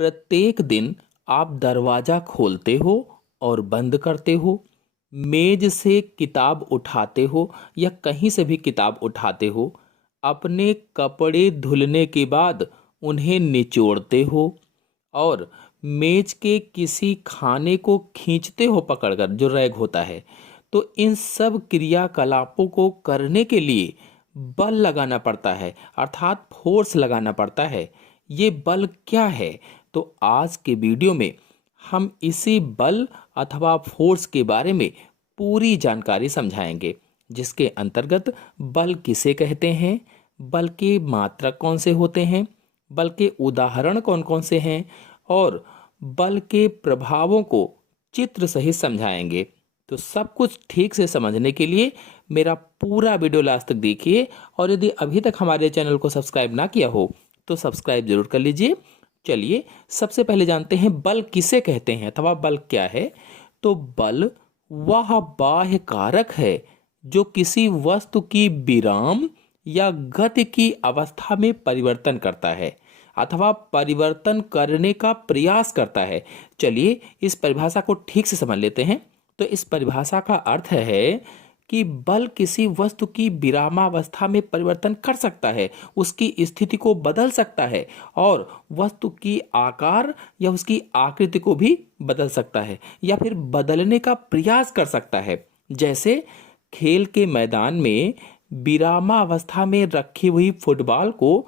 प्रत्येक दिन आप दरवाजा खोलते हो और बंद करते हो, मेज से किताब उठाते हो या कहीं से भी किताब उठाते हो, अपने कपड़े धुलने के बाद उन्हें निचोड़ते हो और मेज के किसी खाने को खींचते हो पकड़कर, जो रैक होता है। तो इन सब क्रियाकलापों को करने के लिए बल लगाना पड़ता है, अर्थात फोर्स लगाना पड़ता है। ये बल क्या है? तो आज के वीडियो में हम इसी बल अथवा फोर्स के बारे में पूरी जानकारी समझाएंगे, जिसके अंतर्गत बल किसे कहते हैं, बल के मात्रक कौन से होते हैं, बल के उदाहरण कौन कौन से हैं और बल के प्रभावों को चित्र सहित समझाएंगे। तो सब कुछ ठीक से समझने के लिए मेरा पूरा वीडियो लास्ट तक देखिए, और यदि अभी तक हमारे चैनल को सब्सक्राइब ना किया हो तो सब्सक्राइब जरूर कर लीजिए। चलिए सबसे पहले जानते हैं बल किसे कहते हैं अथवा बल क्या है। तो बल वह बाह्य कारक है जो किसी वस्तु की विराम या गति की अवस्था में परिवर्तन करता है अथवा परिवर्तन करने का प्रयास करता है। चलिए इस परिभाषा को ठीक से समझ लेते हैं। तो इस परिभाषा का अर्थ है कि बल किसी वस्तु की विरामावस्था में परिवर्तन कर सकता है, उसकी स्थिति को बदल सकता है और वस्तु की आकार या उसकी आकृति को भी बदल सकता है या फिर बदलने का प्रयास कर सकता है। जैसे खेल के मैदान में विरामावस्था में रखी हुई फुटबॉल को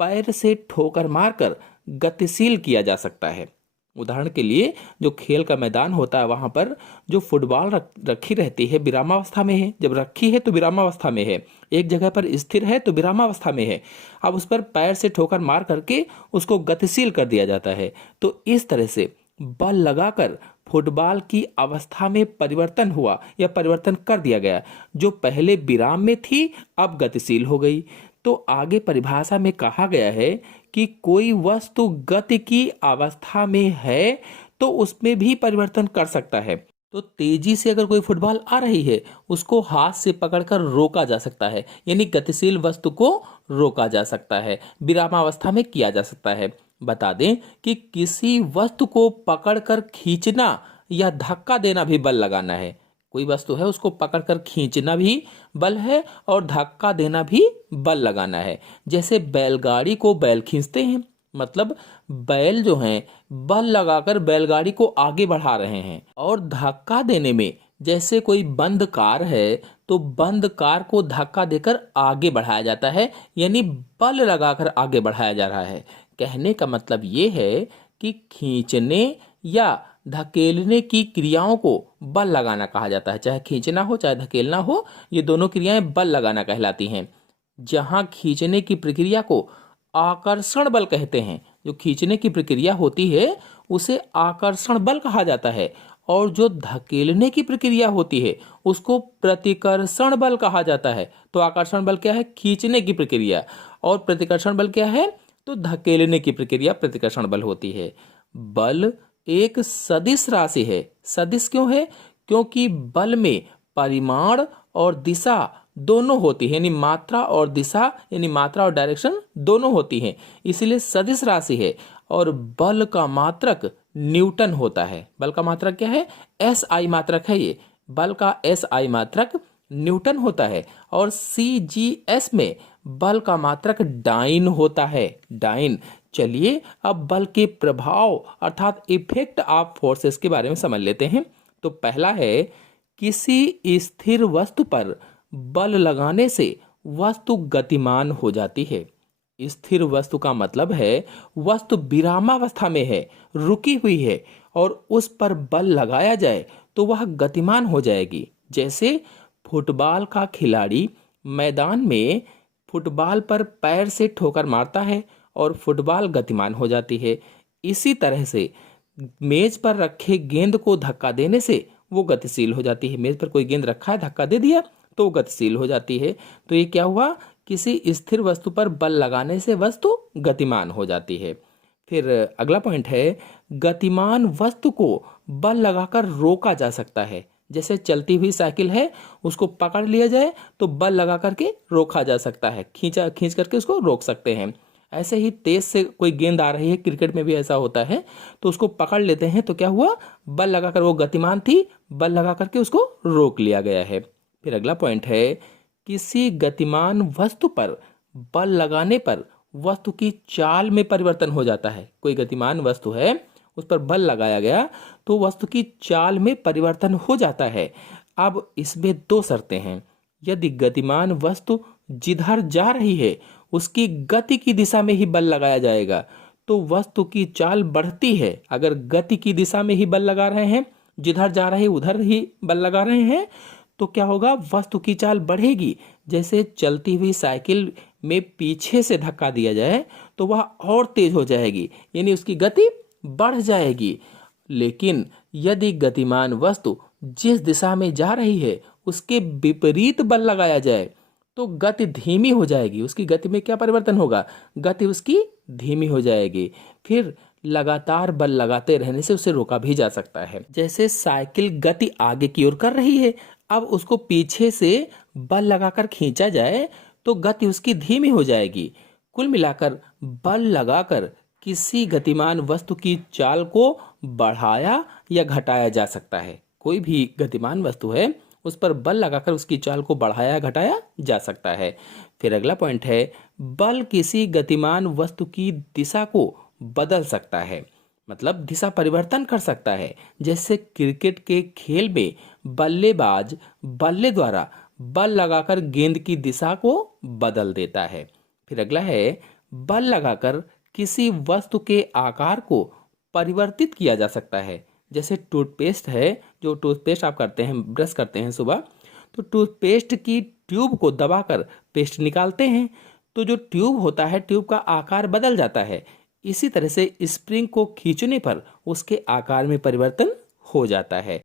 पैर से ठोकर मारकर गतिशील किया जा सकता है। उदाहरण के लिए जो खेल का मैदान होता है वहां पर जो फुटबॉल रखी रहती है विरामावस्था में है, जब रखी है तो विरामावस्था में है, एक जगह पर स्थिर है तो विरामावस्था में है। अब उस पर पैर से ठोकर मार करके उसको गतिशील कर दिया जाता है। तो इस तरह से बल लगाकर फुटबॉल की अवस्था में परिवर्तन हुआ या परिवर्तन कर दिया गया, जो पहले विराम में थी अब गतिशील हो गई। तो आगे परिभाषा में कहा गया है कि कोई वस्तु गति की अवस्था में है तो उसमें भी परिवर्तन कर सकता है। तो तेजी से अगर कोई फुटबॉल आ रही है उसको हाथ से पकड़कर रोका जा सकता है, यानी गतिशील वस्तु को रोका जा सकता है, विरामावस्था में किया जा सकता है। बता दें कि किसी वस्तु को पकड़कर खींचना या धक्का देना भी बल लगाना है। कोई वस्तु है उसको पकड़कर खींचना भी बल है और धक्का देना भी बल लगाना है। जैसे बैलगाड़ी को बैल खींचते हैं, मतलब बैल जो हैं बल लगाकर बैलगाड़ी को आगे बढ़ा रहे हैं। और धक्का देने में जैसे कोई बंद कार है तो बंद कार को धक्का देकर आगे बढ़ाया जाता है, यानी बल लगाकर आगे बढ़ाया जा रहा है। कहने का मतलब ये है कि खींचने या धकेलने की क्रियाओं को बल लगाना कहा जाता है। चाहे खींचना हो चाहे धकेलना हो, ये दोनों क्रियाएं बल लगाना कहलाती हैं। जहां खींचने की प्रक्रिया को आकर्षण बल कहते हैं, जो खींचने की प्रक्रिया होती है उसे आकर्षण बल कहा जाता है, और जो धकेलने की प्रक्रिया होती है उसको प्रतिकर्षण बल कहा जाता है। तो आकर्षण बल क्या है? खींचने की प्रक्रिया, और प्रतिकर्षण बल क्या है? तो धकेलने की प्रक्रिया प्रतिकर्षण बल होती है। बल एक सदिश राशि है। सदिश क्यों है? क्योंकि बल में परिमाण और दिशा दोनों होती है, यानी मात्रा और दिशा, यानी मात्रा और डायरेक्शन दोनों होती हैं, इसलिए सदिश राशि है। और बल का मात्रक न्यूटन होता है। बल का मात्रक क्या है? SI मात्रक है ये। बल का SI मात्रक न्यूटन होता है। और CGS में बल का मात्रक डाइन होता है, डाइन। चलिए अब बल के प्रभाव अर्थात इफेक्ट ऑफ फोर्सेस के बारे में समझ लेते हैं। तो पहला है, किसी स्थिर वस्तु पर बल लगाने से वस्तु गतिमान हो जाती है। स्थिर वस्तु का मतलब है वस्तु विरामावस्था में है, रुकी हुई है, और उस पर बल लगाया जाए तो वह गतिमान हो जाएगी। जैसे फुटबॉल का खिलाड़ी मैदान में फुटबॉल पर पैर से ठोकर मारता है और फुटबॉल गतिमान हो जाती है। इसी तरह से मेज पर रखे गेंद को धक्का देने से वो गतिशील हो जाती है। मेज पर कोई गेंद रखा है, धक्का दे दिया तो वो गतिशील हो जाती है। तो ये क्या हुआ? किसी स्थिर वस्तु पर बल लगाने से वस्तु गतिमान हो जाती है। फिर अगला पॉइंट है, गतिमान वस्तु को बल लगाकर रोका जा सकता है। जैसे चलती हुई साइकिल है, उसको पकड़ लिया जाए तो बल लगा करके रोका जा सकता है, खींच करके उसको रोक सकते हैं। ऐसे ही तेज से कोई गेंद आ रही है, क्रिकेट में भी ऐसा होता है, तो उसको पकड़ लेते हैं, तो क्या हुआ, बल लगाकर, वो गतिमान थी, बल लगा करके उसको रोक लिया गया है। फिर अगला पॉइंट है, किसी गतिमान वस्तु पर बल लगाने पर वस्तु की चाल में परिवर्तन हो जाता है। कोई गतिमान वस्तु है, उस पर बल लगाया गया तो वस्तु की चाल में परिवर्तन हो जाता है। अब इसमें दो शर्तें हैं। यदि गतिमान वस्तु जिधर जा रही है उसकी गति की दिशा में ही बल लगाया जाएगा तो वस्तु की चाल बढ़ती है। अगर गति की दिशा में ही बल लगा रहे हैं, जिधर जा रहे हैं उधर ही बल लगा रहे हैं, तो क्या होगा, वस्तु की चाल बढ़ेगी। जैसे चलती हुई साइकिल में पीछे से धक्का दिया जाए तो वह और तेज हो जाएगी, यानी उसकी गति बढ़ जाएगी। लेकिन यदि गतिमान वस्तु जिस दिशा में जा रही है उसके विपरीत बल लगाया जाए तो गति धीमी हो जाएगी। उसकी गति में क्या परिवर्तन होगा, गति उसकी धीमी हो जाएगी। फिर लगातार बल लगाते रहने से उसे रोका भी जा सकता है। जैसे साइकिल गति आगे की ओर कर रही है, अब उसको पीछे से बल लगाकर खींचा जाए तो गति उसकी धीमी हो जाएगी। कुल मिलाकर बल लगाकर किसी गतिमान वस्तु की चाल को बढ़ाया या घटाया जा सकता है। कोई भी गतिमान वस्तु है, उस पर बल लगाकर उसकी चाल को बढ़ाया घटाया जा सकता है। फिर अगला पॉइंट है, बल किसी गतिमान वस्तु की दिशा को बदल सकता है, मतलब दिशा परिवर्तन कर सकता है। जैसे क्रिकेट के खेल में बल्लेबाज बल्ले द्वारा बल लगाकर गेंद की दिशा को बदल देता है। फिर अगला है, बल लगाकर किसी वस्तु के आकार को परिवर्तित किया जा सकता है। जैसे टूथपेस्ट है, जो टूथपेस्ट आप करते हैं, ब्रश करते हैं सुबह, तो टूथपेस्ट की ट्यूब को दबाकर पेस्ट निकालते हैं, तो जो ट्यूब होता है, ट्यूब का आकार बदल जाता है। इसी तरह से स्प्रिंग को खींचने पर उसके आकार में परिवर्तन हो जाता है।